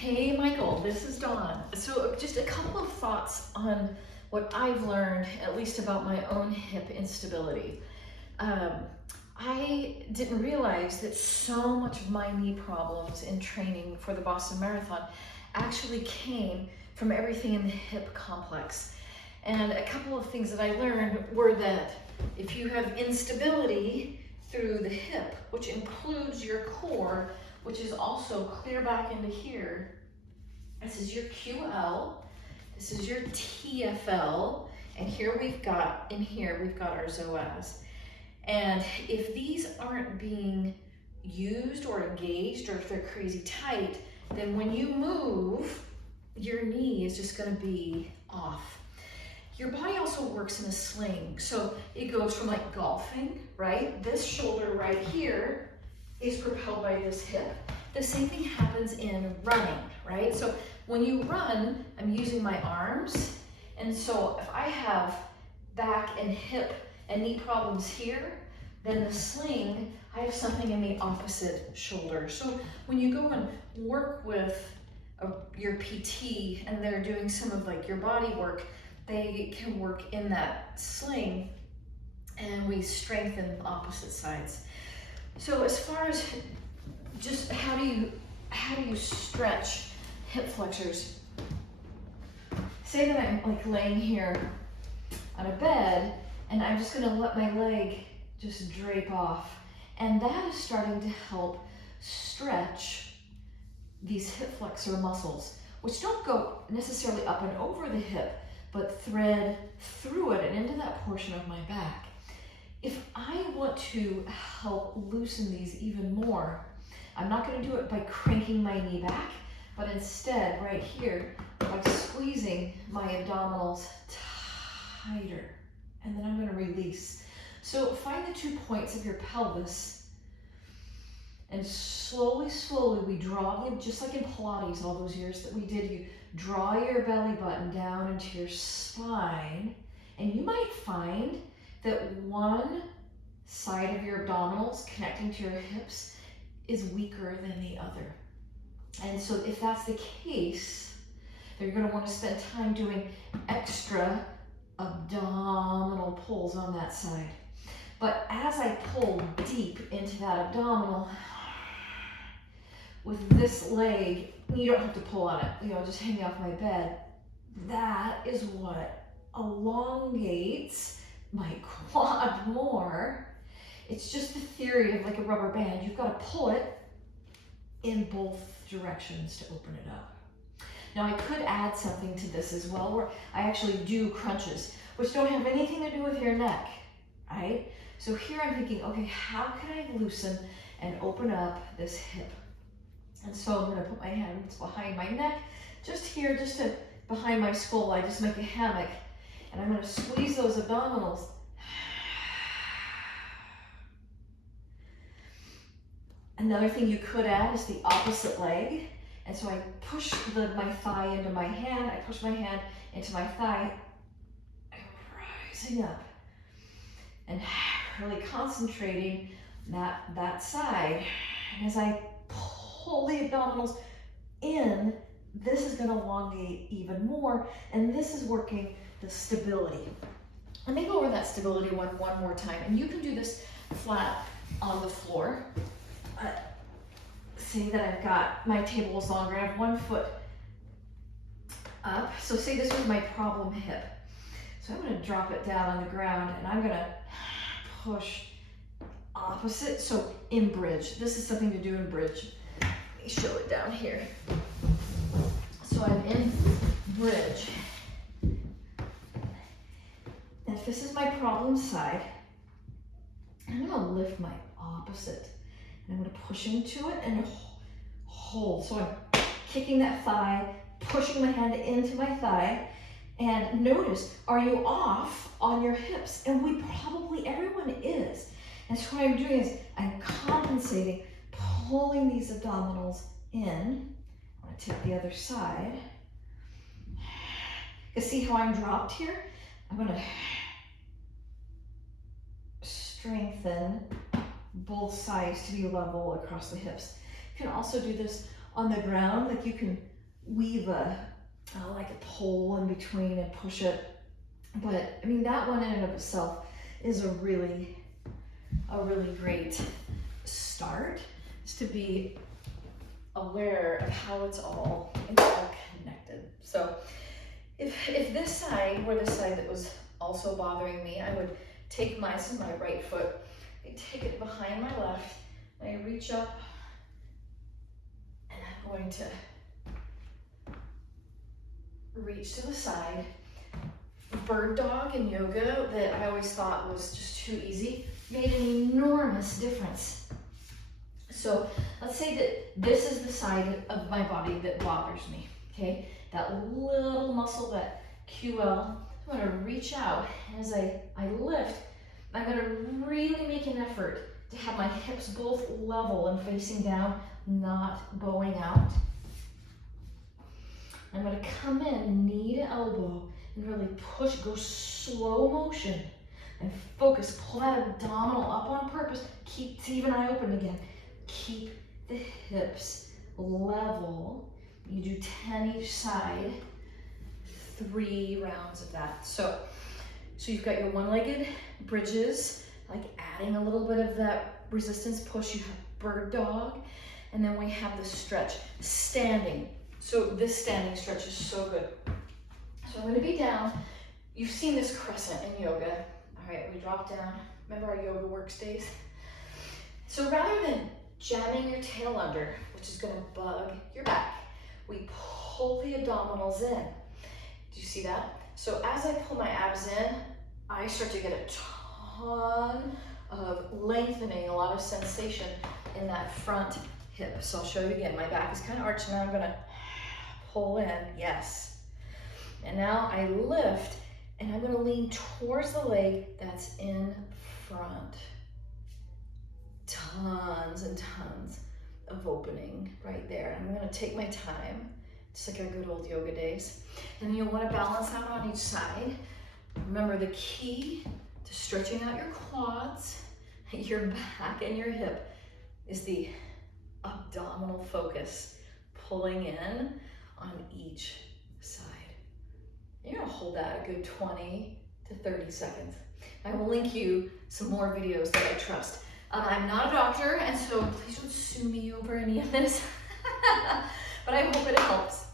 Hey Michael, this is Dawn. So just a couple of thoughts on what I've learned, at least about my own hip instability. Um, I didn't realize that so much of my knee problems in training for the Boston Marathon actually came from everything in the hip complex. And a couple of things that I learned were that if you have instability through the hip, which includes your core, which is also clear back into here. This is your QL, this is your TFL, and here we've got our psoas. And if these aren't being used or engaged, or if they're crazy tight, then when you move, your knee is just gonna be off. Your body also works in a sling. So it goes from like golfing, right? This shoulder right here is propelled by this hip. The same thing happens in running, right? So when you run, I'm using my arms. And so if I have back and hip and knee problems here, then the sling, I have something in the opposite shoulder. So when you go and work with your PT and they're doing some of like your body work, they can work in that sling and we strengthen opposite sides. So as far as just how do you stretch hip flexors? Say that I'm like laying here on a bed and I'm just gonna let my leg just drape off. And that is starting to help stretch these hip flexor muscles, which don't go necessarily up and over the hip, but thread through it and into that portion of my back. If I want to help loosen these even more, I'm not going to do it by cranking my knee back, but instead right here by squeezing my abdominals tighter, and then I'm going to release. So find the 2 points of your pelvis and slowly we draw them, just like in Pilates all those years that we did. You draw your belly button down into your spine, and you might find that one side of your abdominals connecting to your hips is weaker than the other. And so if that's the case, then you're going to want to spend time doing extra abdominal pulls on that side. But as I pull deep into that abdominal, with this leg, you don't have to pull on it, just hanging off my bed. That is what elongates my quad more. It's just the theory of like a rubber band. You've got to pull it in both directions to open it up. Now I could add something to this as well, where I actually do crunches, which don't have anything to do with your neck, right? So here I'm thinking, okay, how can I loosen and open up this hip? And so I'm gonna put my hands behind my neck, just here, just to behind my skull. I just make a hammock, and I'm gonna squeeze those abdominals. Another thing you could add is the opposite leg. And so I push my thigh into my hand, I push my hand into my thigh, rising up, and really concentrating that side. And as I pull the abdominals in, this is going to elongate even more, and this is working the stability. Let me go over that stability one more time, and you can do this flat on the floor. Say that I've got, my table is longer, I have 1 foot up. So say this was my problem hip. So I'm going to drop it down on the ground, and I'm going to push opposite, so in bridge. This is something to do in bridge. Let me show it down here. So I'm in bridge. And if this is my problem side, I'm going to lift my opposite. And I'm going to push into it and hold. So I'm kicking that thigh, pushing my hand into my thigh. And notice, are you off on your hips? And everyone is. And so what I'm doing is I'm compensating, pulling these abdominals in. I'm going to take the other side. You see how I'm dropped here? I'm going to strengthen both sides to be level across the hips. You can also do this on the ground. Like you can weave like a pole in between and push it. But I mean, that one in and of itself is a really great start, is to be aware of how it's all connected. So if this side were the side that was also bothering me, I would take my right foot, I take it behind my left, I reach up, and I'm going to reach to the side. Bird dog in yoga that I always thought was just too easy made an enormous difference. So let's say that this is the side of my body that bothers me, okay? That little muscle, that QL, I'm gonna reach out, and as I lift, I'm gonna really make an effort to have my hips both level and facing down, not bowing out. I'm gonna come in, knee to elbow, and really push, go slow motion, and focus, pull that abdominal up on purpose. Keep even eye open again. Keep the hips level. You do 10 each side, 3 rounds of that. So you've got your one-legged bridges, like adding a little bit of that resistance push. You have bird dog, and then we have the stretch, standing. So this standing stretch is so good. So I'm gonna be down. You've seen this crescent in yoga. All right, we drop down. Remember our yoga works days? So rather than jamming your tail under, which is gonna bug your back, we pull the abdominals in. Do you see that? So as I pull my abs in, I start to get a ton of lengthening, a lot of sensation in that front hip. So I'll show you again. My back is kind of arched, now I'm gonna pull in, yes. And now I lift, and I'm gonna lean towards the leg that's in front. Tons and tons of opening right there. I'm gonna take my time, just like our good old yoga days. And you'll wanna balance out on each side. Remember, the key to stretching out your quads, your back, and your hip is the abdominal focus, pulling in on each side. You're gonna hold that a good 20 to 30 seconds. I will link you some more videos that I trust. I'm not a doctor, and so please don't sue me over any of this, but I hope it helps.